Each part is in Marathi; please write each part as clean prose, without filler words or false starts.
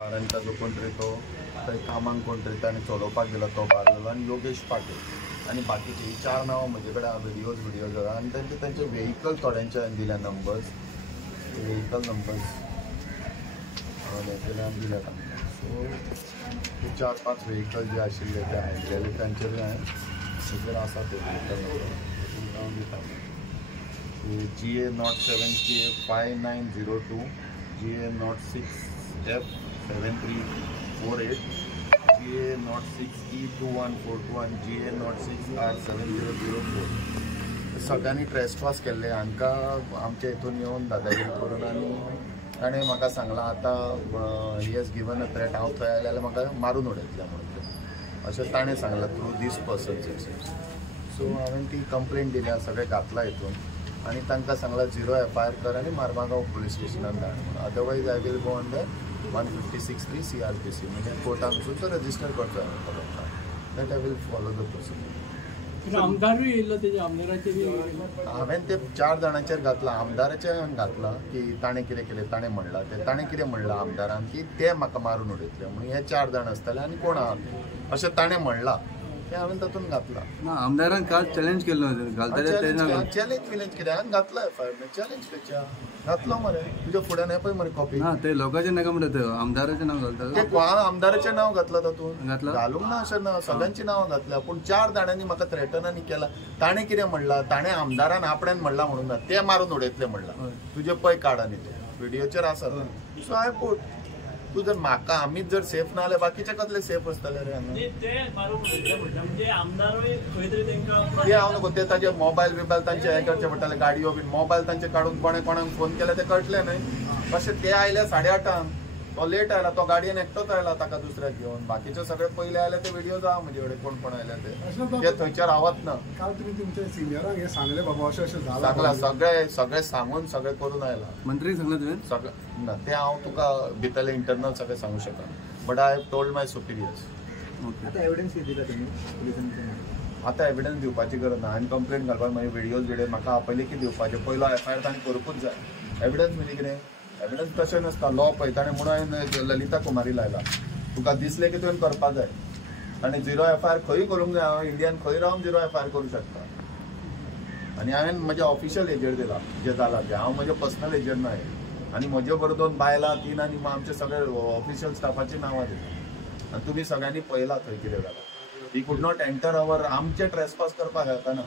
ताजो कोण तरी तो थंय कामांक कोण तरी ताणें चलोवपाक गेलो तो भायर गेलो आनी योगेश पाटील आनी बाकीची 4 नांवां म्हजे कडेन व्हिडिओ जाला आनी तेंचे व्हेहिकल थोड्यांचे हांवें दिल्या नंबर्स व्हेहिकल नंबर्स हांवें दिल्या तांकां सो 4-5 व्हेहिकल जे आशिल्ले ते हांवें तांचेरूय हांवें आसा ते व्हेहिकल नंबर दिता GA07K5902 GA06F7348 GA06E2142 आणि GA06R7004 सगळ्यांनी ट्रेसपास केल्ले हांकां आमच्या हितून येवन दादागिरी करून आनी ताणें म्हाका सांगलां आतां he has given a threat हांव थंय आयलें जाल्यार म्हाका मारून उडयतले म्हणून अशें ताणें सांगलां थ्रू दीस पर्सन्स सो हांवें ती कंप्लेंट दिल्या सगळें घातला हितून आणि तांकां सांगलां 0 FIR कर आनी मारमागांव पुलीस स्टेशनान धाड म्हणून otherwise I will go under 156(3) CRPC म्हणजे कोर्टान वचून तो रजिस्टर करचो that I will follow the procedure. आमदारूय येयल्लो तेजे आमदाराचे हांवें ते 4 जाणांचेर घातला आमदाराचेर हांवें घातला की ताणें कितें केलें ताणें म्हणलां ते ताणें कितें म्हणलां आमदारान की ते म्हाका मारून उडयतले म्हणून हे 4 जाण आसतले आनी कोण आहा अशें ताणें म्हणलां ते हांवें तातूंत घातला. ना आमदारान काल चॅलेंज केल्लो चॅलेंज कित्याक घातला FIR चॅलेंज खंयच्या घातलो मरे तुज्या फुड्यान हे पळय मरे कॉपी ना ते लोकांचें नाका म्हणटा आमदाराचें नांव घालता ते आमदाराचें नांव घातलां तातूंत घालूंक ना अशें ना सगळ्यांची नांवां घातल्या पूण 4 जाणांनी म्हाका थ्रेटनांनी केला ताणें कितें म्हणलां ताणें आमदारान आपण्यान म्हणलां म्हणून ना ते मारून उडयतले म्हणलां तुजे पळय काड आनी ते व्हिडिओचेर आसा सो हांवें पूट तू जर म्हाका आमीच जर सेफ ना जाल्यार बाकीचे कसले सेफ आसतले रे हांगा ते हांव नको ते ताजे मोबायल बिबायल तांचे हे करचे पडटले गाडयो बीन मोबायल तांचे काडून कोणाक फोन केले ते कळटले न्हय अशें ते आयले 8:30 तो लेट आयला तो गाडयेन एकटोच आयला ताका दुसऱ्याक घेवन बाकीचे सगळे पयले आयले ते व्हिडिओज आहा म्हजे कडेन कोण आयले ते थंयचे रावत ना काल तुमी तुमच्या सिनियरांक हे सांगले बाबा अशें सांगला सगळे सांगून सगळे करून आयला मंत्रीक सांगला तुवें सगळें ना ते हांव तुका भितरले इंटरनल सगळें सांगूं शकना बट आय हॅव टोल्ड माय सुपिरियर्स. आतां एविडन्स दिला तुमी पुलिसांनी आतां एविडन्स दिवपाची गरज ना हांवें कंप्लेंट घालपाक मागीर व्हिडिओज मागीर आपयले की दिवपाचे पयलो FIR ताणें करूंकूच जाय एविडन्स म्हणजे कितें एविडन्स तशें नासता लॉ पळय ताणें म्हणून हांवें ललिता कुमारी लायला तुका दिसलें की तुवें करपाक जाय ताणें 0 FIR खंय करूंक जाय हांव इंडियान खंय रावन 0 FIR करूं शकता आनी हांवें म्हज्या ऑफिशियल हेजेर दिला जे जाला ते हांव म्हजे पर्सनल हेजेर न्हय आनी म्हजे बरोबर 2 बायलां 3 आनी आमचे सगळे ऑफिशियल स्टाफाची नांवां दिता आनी तुमी सगळ्यांनी पळयलां थंय कितें जालां ही कूड नॉट एंटर अवर आमचे ट्रेसपास करपाक येताना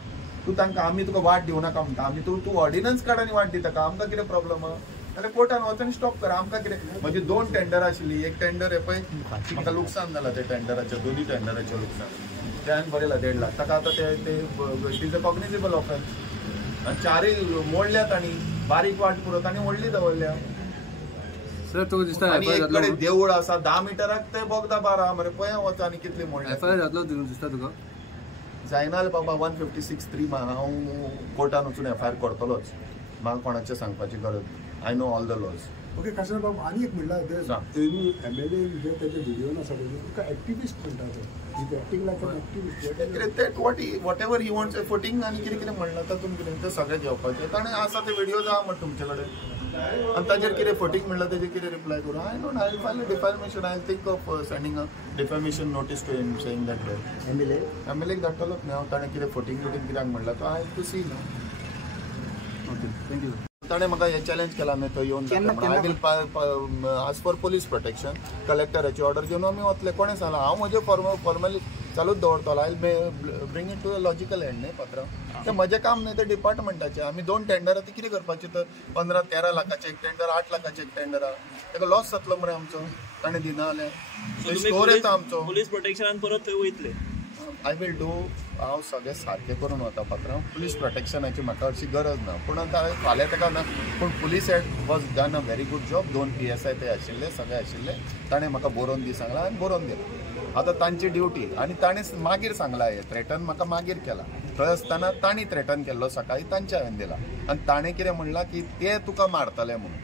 तूं तांकां आमी तुका वाट दिवं नाका म्हणटा आमी तूं ऑर्डिनन्स काड आनी वाट दिता आमकां कितें प्रॉब्लम जाल्यार कोर्टान वचून स्टॉप कर आमकां कितें म्हजी 2 टेंडर आशिल्ली एक टेंडर हे पळय म्हाका लुकसाण जालां ते टेंडराचें दोनी टेंडराचें लुकसाण ते हांवें बरयलां 1.5 लाख ताका आतां ते it is a cognizable offence आनी 4 मोडल्यात आनी बारीक वाट पुरो तांणी व्हडली दवरल्या. सर तुका दिसता आनी एक कडेन देवूळ आसा 10 मिटराक ते बोगदा 12 मरे पळय वच आनी कितली मोडल्या FIR घातलो दिसता तुका जायना जाल्यार बाबा 156(3) हांव कोर्टान वचून FIR करतलोच म्हाका कोणाचें सांगपाची गरज I know all the laws. Okay Kashinath बाबा आनी एक म्हणल्यार तेणी MLA जे तेजे व्हिडिओन आसा पळय तुका एक्टिविस्ट म्हणटा तो acting like an activist whatever he wants फोटिंग आनी कितें कितें म्हणलां तातूंत कितें ते सगळें घेवपाचें ताणें आसा ते व्हिडिओज आहा म्हणटा तुमचे कडेन आनी ताजेर कितें फोटिंग म्हणलां तेजेर कितें रिप्लाय करूं I don't I file defamation I think of sending a defamation notice to him saying that MLA धाडटलोच न्ही हांव ताणें कितें फोटिंग कित्याक म्हणलां तो I have to see no. Okay thank you. ताणें म्हाका हे चॅलेंज केला न्ही तो येवन I will ask for police protection कलेक्टराची ऑर्डर घेवन आमी वतले कोणें सांगलां हांव म्हजें फॉर्मली चालूच दवरतलो I bring it to a logical end न्ही पात्रांव तें म्हजें काम न्ही तें डिपार्टमेंटाचें आमी 2 टेंडरां ती कितें करपाचें तर 15-13 लाखाचें एक टेंडर 8 लाखाचें एक टेंडर आहा तेका लॉस जातलो मरे आमचो ताणें दिना जाल्यार स्टोर येता आमचो पुलीस प्रोटेक्शनान परत थंय वयतले आय वील डू हांव सगळें सारकें करून वता पात्रांव पुलीस प्रोटेक्शनाची म्हाका अशी गरज ना पूण आतां फाल्यां ताका ना पूण police head was done a very good job 2 PSI ते आशिल्ले सगळे आशिल्ले ताणें म्हाका बरोवन दी सांगलां आनी बरोवन दिलें आतां तांची ड्युटी आनी ताणें मागीर सांगलां हे थ्रेटन म्हाका मागीर केला थंय आसतना तांणी थ्रेटन केल्लो सकाळी तांचे हांवें दिला आनी ताणें कितें म्हणलां की ते तुका मारतले म्हणून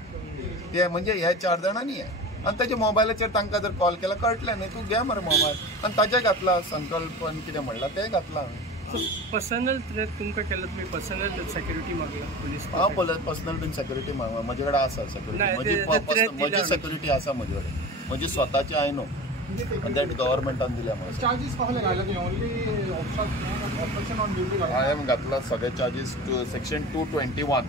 ते म्हणजे हे 4 जाणांनी हे आनी ताच्या मोबायलाचेर तांकां जर कॉल केला कळटलें न्ही तूं घे मरे मोबायल आनी ताजें घातला संकल्पन कितें म्हणलां तें घातलां हांवें पर्सनल थ्रेट तुमकां केलं तुम्ही पर्सनल सिक्युरिटी मागला पोलीस हांव पर्सनल बीन सिक्युरिटी मागला म्हजे कडेन आसा सिक्युरिटी म्हजी सिक्युरिटी आसा म्हजे कडेन म्हजी स्वताची आय नो दॅट गव्हर्मेंटान दिल्या म्हाका चार्जेस कसले घायला तुम्ही only obstruction on duty I am घातला सगळे charges to section 221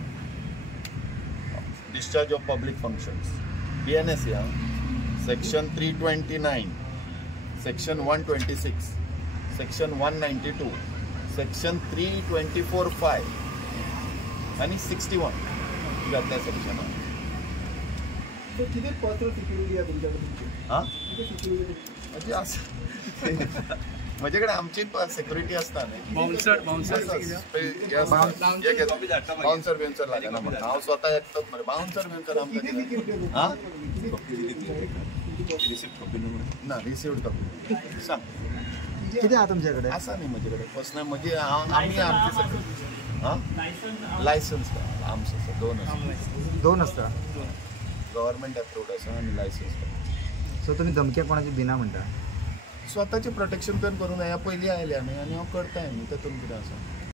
discharge of public functions BNS या सेक्शन 329 सेक्शन 126 सेक्शन 192 सेक्शन 324(5) आणि 61 घातल्या सेक्शनान किती पर्सनल सिक्युरिटी आहे तुमच्याकडे हां सिक्युरिटी म्हणजे असं म्हजे कडेन आमची सिक्युरिटी असता न्ही बाउन्सर बाउन्सर लागना म्हाका हांव स्वता एकटोच मरे बाउन्सर आमकां हां ना रिसिव्ड कॉपी सांग किती आहा तुमच्याकडे आसा न्ही म्हजे कडेन पर्सनल म्हणजे आमी आमची सिक्युरिटी हां लायसन्स आमचो आसा 2 आसा 2 असता गव्हर्मेंट अप्रूव्ड आसा आनी लायसन्स सो तुम्ही धमक्या कोणाची दिना म्हणटा स्वताचें प्रोटेक्शन तर करून ह्या पयलीं आयल्या न्ही आनी हांव करताय न्ही तेतून कितें आसा